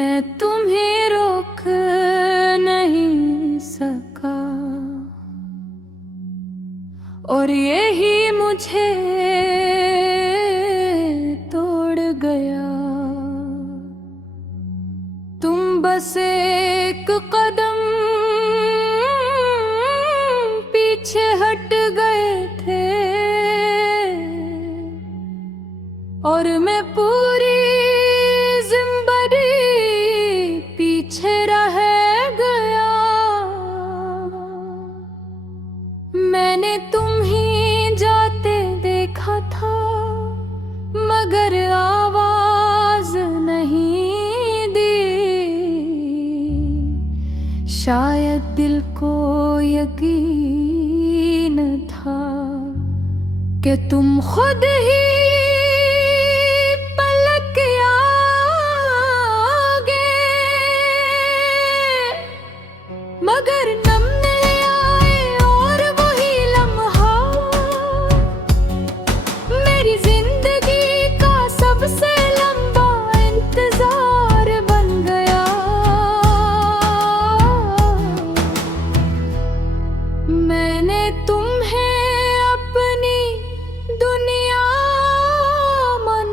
मैं तुम्हें रोक नहीं सका और यही मुझे तोड़ गया। तुम बस एक कदम पीछे हट गए थे और मैं पूरी जिंदगी पीछे रह गया। मैंने तुम ही जाते देखा था मगर आवाज नहीं दी। शायद दिल को यकीन था कि तुम खुद ही मगर नमने आए और वही लम्हा मेरी जिंदगी का सबसे लंबा इंतजार बन गया। मैंने तुम्हें अपनी दुनिया मान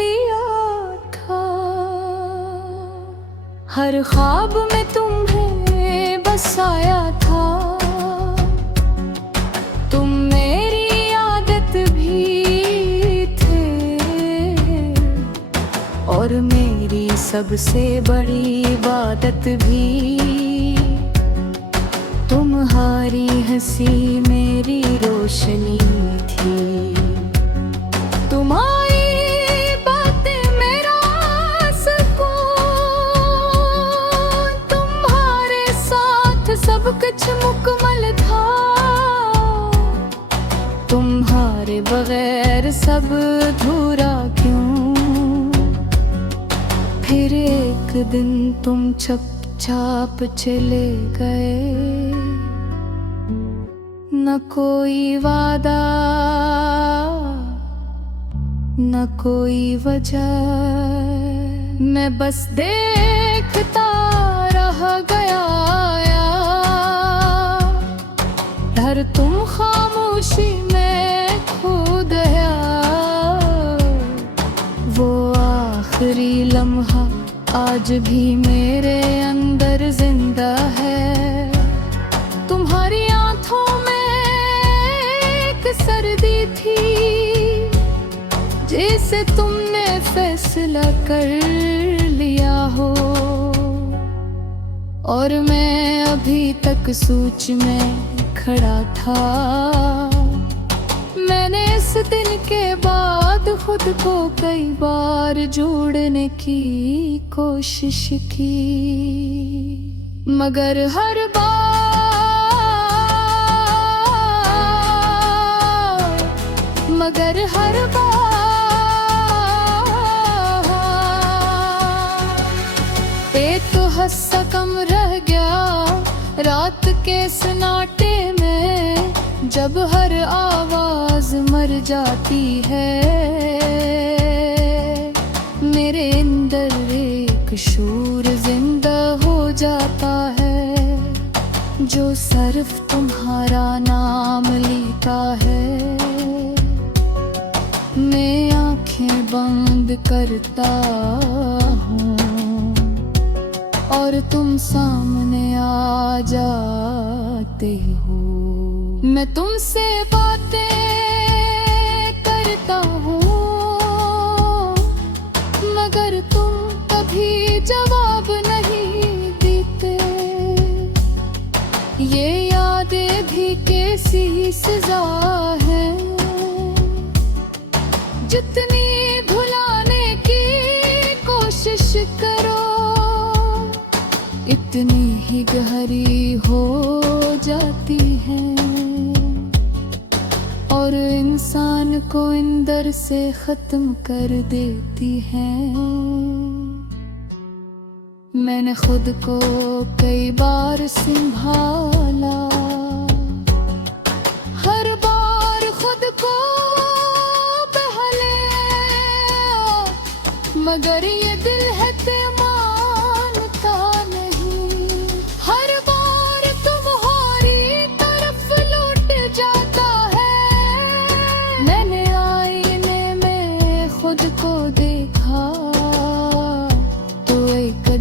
लिया था। हर ख्वाब में तुम्हें बसाया था। तुम मेरी आदत भी थे और मेरी सबसे बड़ी इबादत भी। तुम्हारी हंसी मेरी रोशनी थी। तुम्हारी बातें मेरा सुकून। तुम्हारे साथ सब कुछ मुकम्मल था। तुम्हारे बगैर सब अधूरा क्यों। फिर एक दिन तुम चुपचाप चले गए। न कोई वादा न कोई वजह। मैं बस देखता रह गया। डर तुम खामोशी में खो गया। वो आखिरी लम्हा आज भी मेरे अंदर जिंदा है। तुम्हारी आंखों में एक सर्दी थी जिसे तुमने फैसला कर लिया हो। और मैं अभी तक सोच में खड़ा था। मैंने इस दिन के बाद खुद को कई बार जोड़ने की कोशिश की मगर हर बार एक हस्सा कम रह गया। रात के सन्नाटे में जब हर आवाज मर जाती है मेरे अंदर एक शूर जिंदा हो जाता है जो सिर्फ तुम्हारा नाम लेता है। मैं आंखें बंद करता हूँ और तुम सामने आ जाते हो। मैं तुमसे बातें करता हूँ मगर तुम कभी जवाब नहीं देते। ये यादें भी कैसी सजा है। जितनी भुलाने की कोशिश करो इतनी ही गहरी हो जाती है और इंसान को अंदर से खत्म कर देती है। मैंने खुद को कई बार संभाला। हर बार खुद को मगर ये दिल है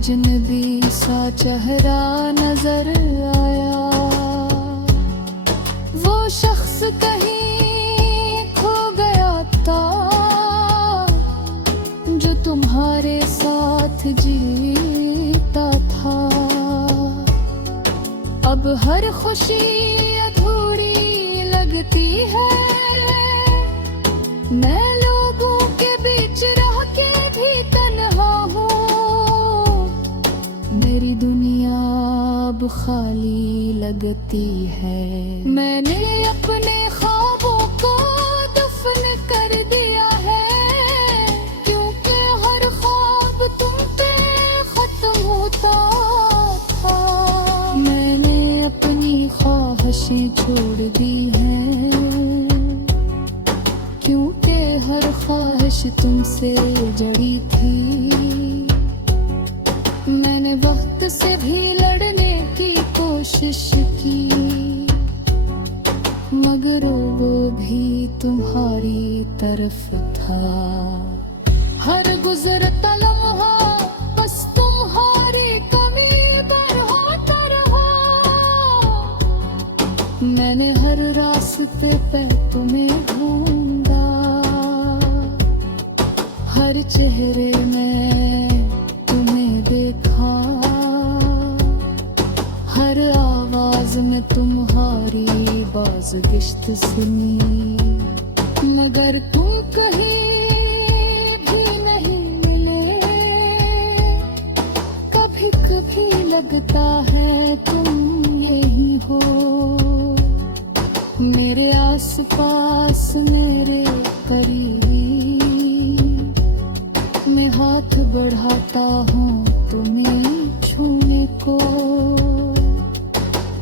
अजनबी सा चेहरा नजर आया। वो शख्स कहीं खो गया था जो तुम्हारे साथ जीता था। अब हर खुशी अधूरी लगती है। मैं लोगों के बीच रह के भी तन्हा हूँ। मेरी दुनिया अब खाली लगती है। मैंने अपने ख्वाबों को दफन कर दिया है, क्योंकि हर ख्वाब तुम पे खत्म होता था। मैंने अपनी ख्वाहिशें छोड़ दी हैं, क्योंकि हर ख्वाहिश तुमसे जड़ी थी। मैंने वक्त से भी लड़ने की कोशिश की, मगर वो भी तुम्हारी तरफ था। हर गुजरता लम्हा बस तुम्हारी कमी पर होता रहा। मैंने हर रास्ते पे तुम्हें ढूंढा, हर चेहरे में तुम्हें देखा, हर आवाज में तुम्हारी बाज़गिश्त सुनी। मगर तुम कहीं भी नहीं मिले। कभी कभी लगता है तुम यही हो, मेरे आसपास मेरे करीबी। मैं हाथ बढ़ाता हूँ तुम्हें छूने को,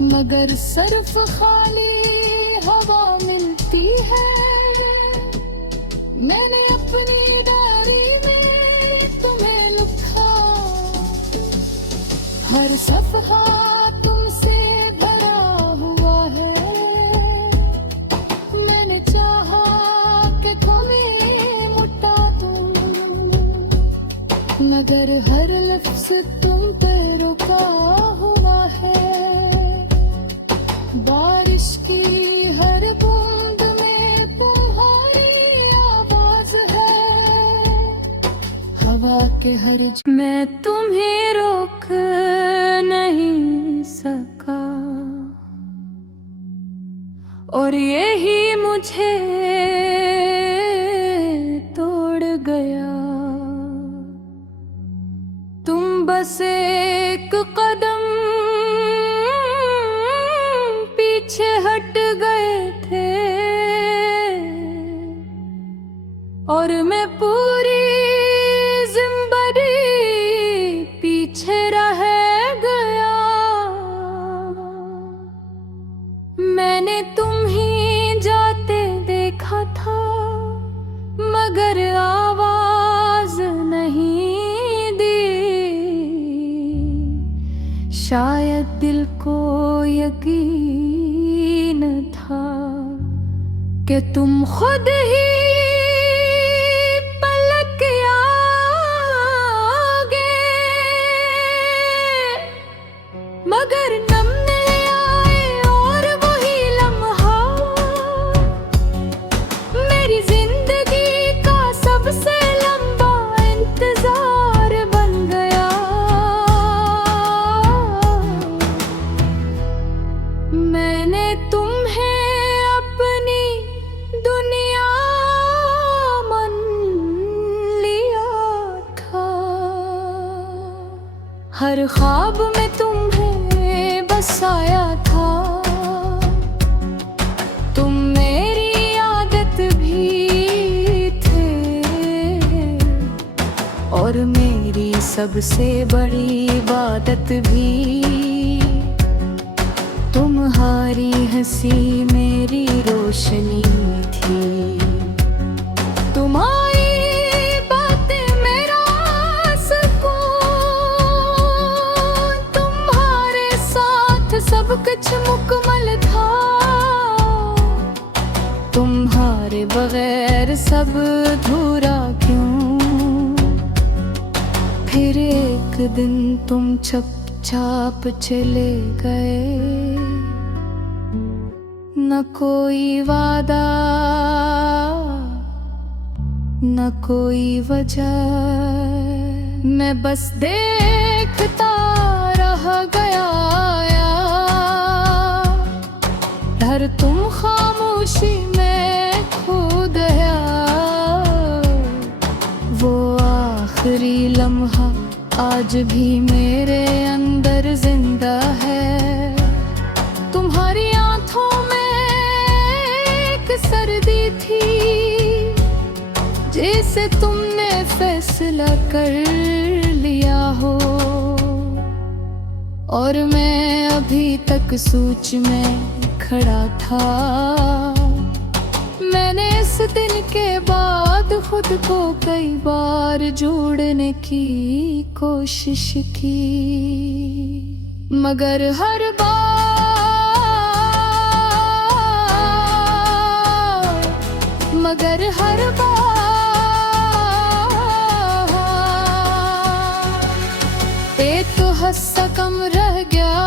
मगर सिर्फ खाली हवा मिलती है। मैंने अपनी डायरी में तुम्हें लिखा, हर सफ़हा तुमसे भरा हुआ है। मैंने चाहा कि तुम्हें मुटा दूं, मगर हर लफ्ज़ तुम पे रुका हुआ है। बारिश की हर बूंद में तुम्हारी आवाज है। हवा के हर मैं तुम्हें रोक नहीं सका, और यही मुझे तोड़ गया। तुम बस एक कदम पीछे हट गए थे, और मैं पूरी जिंदगी पीछे रह गया। मैंने तुम ही जाते देखा था, मगर आवाज नहीं दी। शायद दिल को यकीन था कि तुम खुद ही पलक आओगे, मगर नमने आए और वही लम्हा मेरी जिंदगी का सबसे लंबा इंतजार बन गया। मैंने तुम्हें अपनी दुनिया मान लिया था। हर ख्वाब में तुम्हें बसाया था। तुम मेरी आदत भी थे, और मेरी सबसे बड़ी इबादत भी। तुम्हारी हंसी मेरी रोशनी थी। तुम्हारी बातें मेरा सुकून। तुम्हारे साथ सब कुछ मुकम्मल था। तुम्हारे बगैर सब अधूरा क्यों। फिर एक दिन तुम चुपचाप चले गए, न कोई वादा न कोई वजह, मैं बस देखता रह गया। डर तुम खामोशी में खो गया, वो आखिरी लम्हा आज भी मेरे अंदर जिंदा है। तुम्हारी आंखों में एक सर्दी थी, जैसे तुमने फैसला कर लिया हो, और मैं अभी तक सोच में खड़ा था। मैंने इस दिन के बाद खुद को कई बार जोड़ने की कोशिश की, मगर हर बार एक हस्सा कम रह गया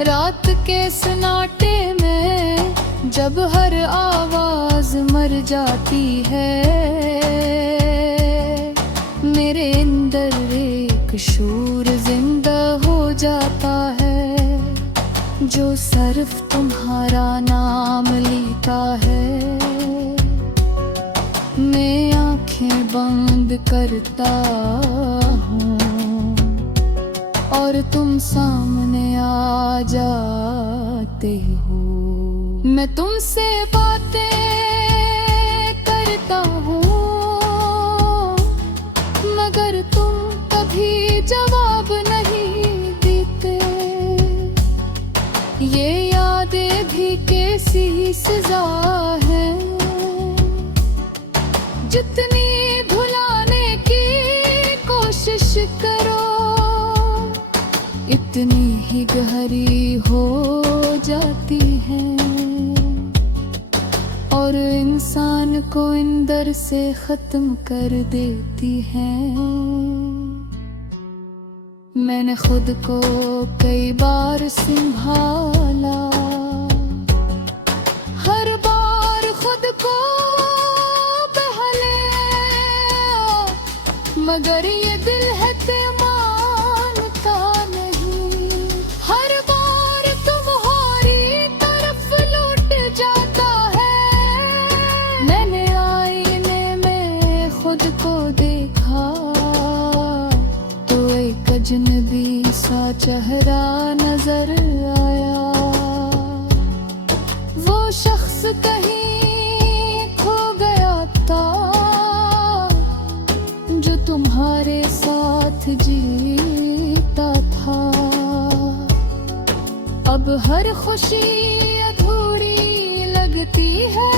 रात के सन्नाटे में, जब हर आवाज मर जाती है। मेरे अंदर एक शूर जिंदा हो जाता है, जो सिर्फ तुम्हारा नाम लेता है। मैं आंखें बंद करता हूँ और तुम सामने आ जाते हो। मैं तुमसे बातें करता हूँ, मगर तुम कभी जवाब नहीं देते। ये यादें भी कैसी सजा है, जितनी भुलाने की कोशिश करो इतनी ही गहरी हो जाती है, और इंसान को अंदर से खत्म कर देती है। मैंने खुद को कई बार संभाला, हर बार खुद को मगर ये दिल है ते मानता नहीं। हर बार तुम्हारी तरफ लौट जाता है। मैंने आईने में खुद को देखा, तो एक अजनबी सा चेहरा नजर आया। वो शख्स कहीं खो गया था, तुम्हारे साथ जीता था। अब हर खुशी अधूरी लगती है,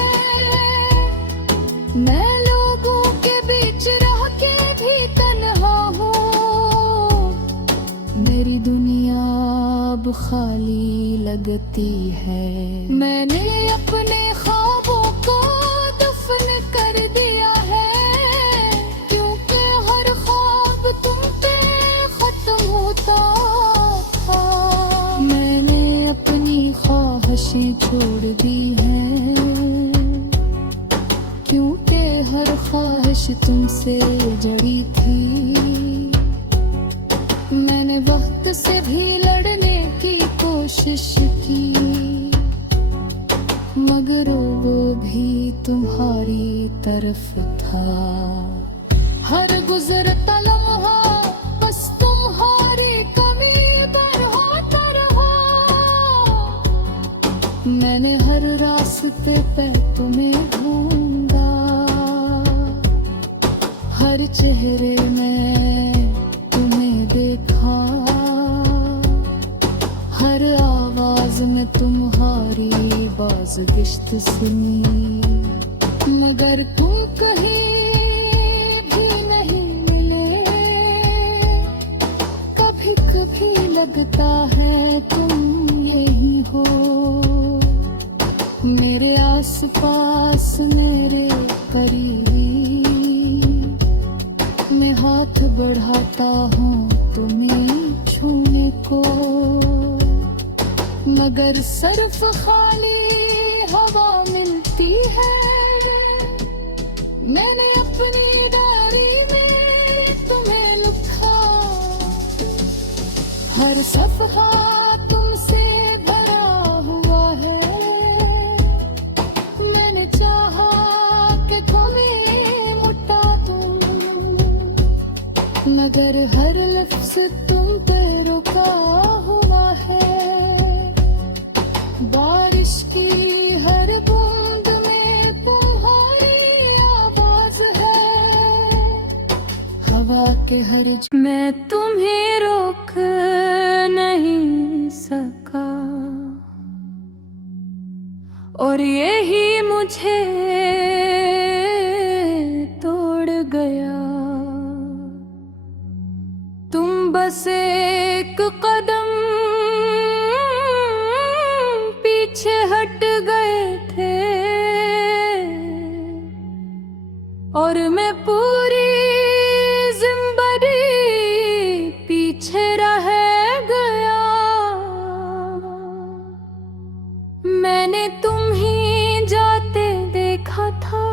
मैं लोगों के बीच रह के भी तन्हा हूँ। मेरी दुनिया अब खाली लगती है। मैंने अपने ख्वाबों को दफन कर दिया है, छोड़ दी है, क्योंकि हर ख्वाहिश तुमसे जड़ी थी। मैंने वक्त से भी लड़ने की कोशिश की, मगर वो भी तुम्हारी तरफ था। हर गुजरता लम्हा बस तुम्हारी कमी पर होता रहा। मैंने हर रास्ते पे तुम्हें ढूंढा, हर चेहरे में तुम्हें देखा, हर आवाज में तुम्हारी बाज़गिश्त सुनी, मगर तुम कहीं भी नहीं मिले। कभी कभी लगता है तुम यही हो, मेरे आसपास मेरे करीब। मैं हाथ हाथ बढ़ाता हूँ तुम्हें छूने को, मगर सिर्फ खाली हवा मिलती है। मैंने अपनी डायरी में तुम्हें लिखा, हर सफहा तुमसे भरा हुआ है। मैंने चाहा कि तुम्हें मुटा दूं, मगर हर लफ्ज तुम पे रुका हुआ है। बारिश की हर बूंद में तुम्हारी आवाज है, हवा के हर मैं तुम्हें रोक नहीं सका, और यही मुझे तोड़ गया। तुम बस एक कदम पीछे हट गए थे, और मैं पूरी जिंदगी पीछे रह गया। मैंने तुम ही जाते देखा था,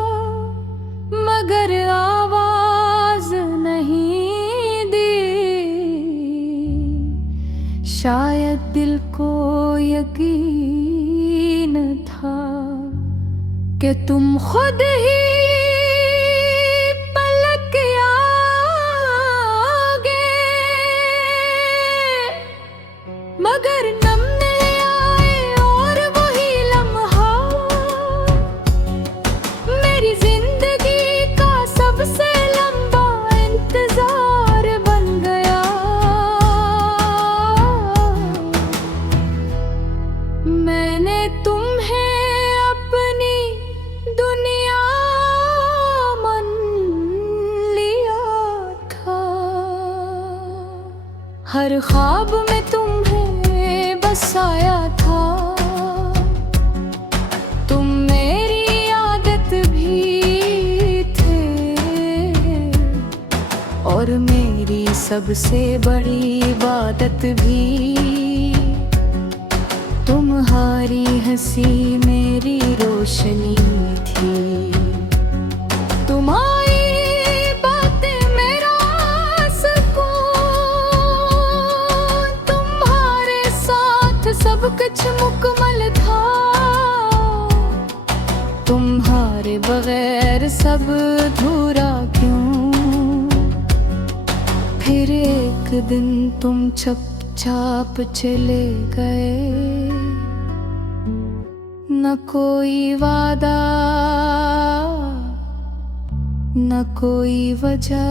मगर आवाज नहीं दी। शायद दिल को यकीन था कि तुम खुद ही पलक आओगे, मगर नमने आए और वही लम्हा मेरी जिंदगी का सबसे लंबा इंतजार बन गया। मैंने तुम्हें अपनी दुनिया मान लिया था, हर ख्वाब में तुम्हें बसाया था। तुम मेरी आदत भी थे, और मेरी सबसे बड़ी इबादत भी। तुम्हारी हंसी मेरी रोशनी थी, तुम्हारी बातें मेरा सुकून। तुम्हारे साथ सब कुछ मुकम्मल था, तुम्हारे बगैर सब अधूरा क्यों। फिर एक दिन तुम चुपचाप चले गए, न कोई वादा न कोई वजह।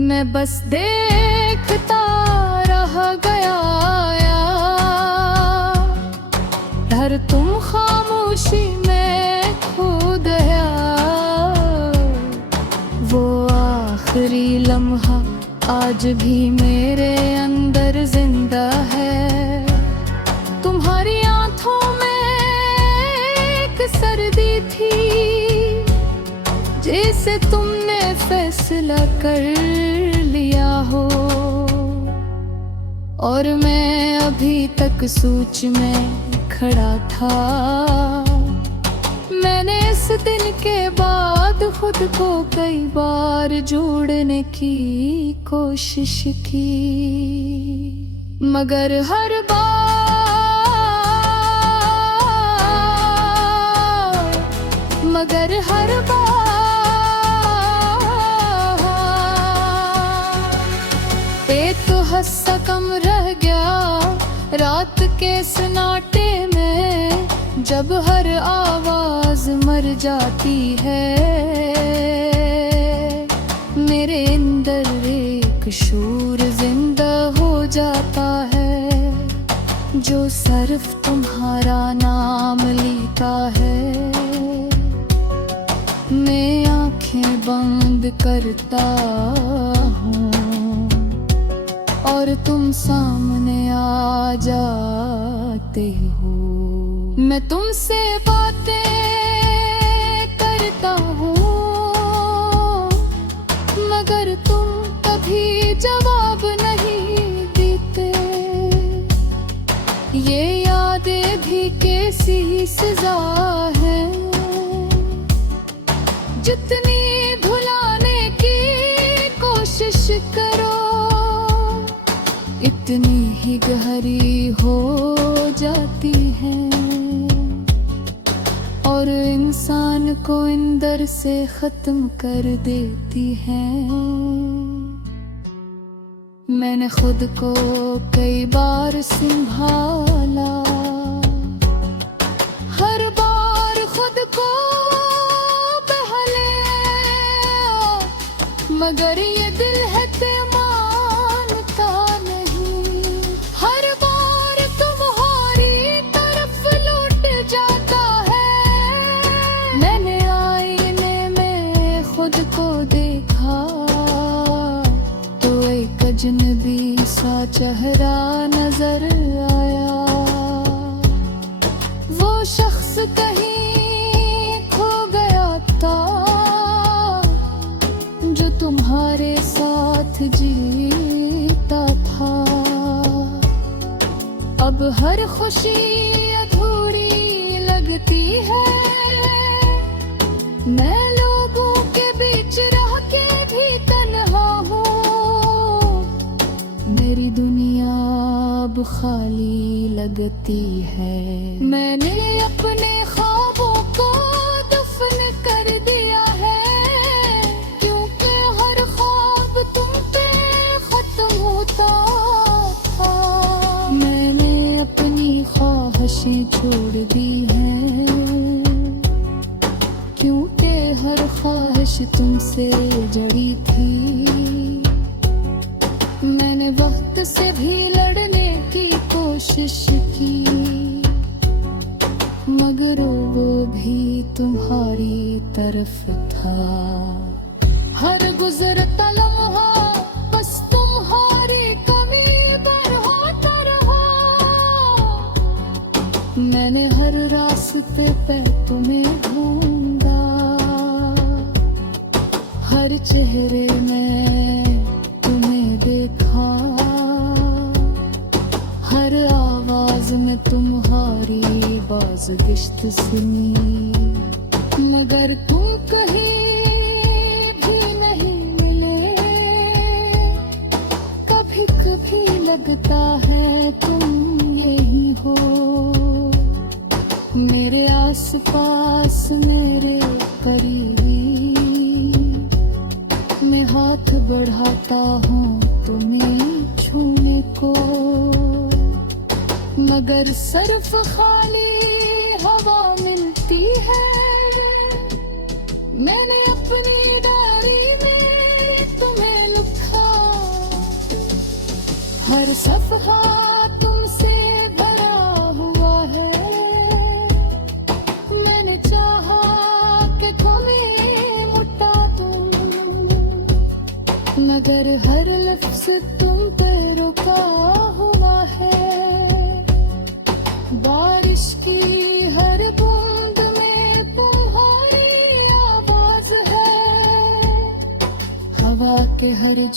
मैं बस देखता रह गया, डर तुम खामोशी में खो गया। वो आखिरी लम्हा आज भी मेरे अंदर जिंदा है। तुम्हारी आंखों में एक सर्दी थी, जैसे तुमने फैसला कर लिया हो, और मैं अभी तक सोच में खड़ा था। मैंने इस दिन के बाद खुद को कई बार जोड़ने की कोशिश की, मगर हर बार एक हस्सा कम रह गया। रात के सन्नाटे में जब हर आवाज मर जाती है, मेरे अंदर एक शूर जिंदा हो जाता है, जो सिर्फ तुम्हारा नाम लेता है। मैं आंखें बंद करता हूँ और तुम सामने आ जाते हो। मैं तुमसे बातें करता हूँ मगर सी सजा है। जितनी भुलाने की कोशिश करो इतनी ही गहरी हो जाती है, और इंसान को अंदर से खत्म कर देती है। मैंने खुद को कई बार संभाला, हर बार खुद को बहले, मगर ये दिल है ते मानता नहीं। हर बार तुम्हारी तरफ लौट जाता है। मैंने आईने में खुद को देखा तो एक अजनबी सा चेहरा नजर आया। वो शख्स कहीं खो गया था जो तुम्हारे साथ जीता था। अब हर खुशी अधूरी लगती है। मैं लोगों के बीच रह के भी तन्हा हूँ। मेरी दुनिया अब खाली लगती है। मैंने अपने ख्वाबों को दफन कर दिया है, क्योंकि हर ख्वाब तुम पे खत्म होता था। मैंने अपनी ख्वाहिशें छोड़ दी हैं, क्योंकि हर ख्वाहिश तुमसे जड़ी थी। मैंने वक्त से भी लड़ने की कोशिश की, मगर वो भी तुम्हारी तरफ था। हर गुजरता लम्हा बस तुम्हारी कमी पर होता रहा। मैंने हर रास्ते पे तुम्हें ढूंढा, हर चेहरे में तुम्हें देखा, हर आवाज में तुम्हारी बाज़गिश्त सुनी, मगर तुम कहीं भी नहीं मिले। कभी कभी लगता है तुम यही हो, मेरे आसपास मेरे करीबी। मैं हाथ बढ़ाता हूँ तुम्हें छूने को, मगर सिर्फ खाली हवा मिलती है। मैंने अपनी डायरी में तुम्हें लिखा, हर सफ़हा तुमसे भरा हुआ है। मैंने चाहा कि तुम्हें मुटा दूं, मगर हर लफ्ज़ तुम पे रुका हुआ है। बारिश की हर बूंद में तुम्हारी आवाज है, हवा के हर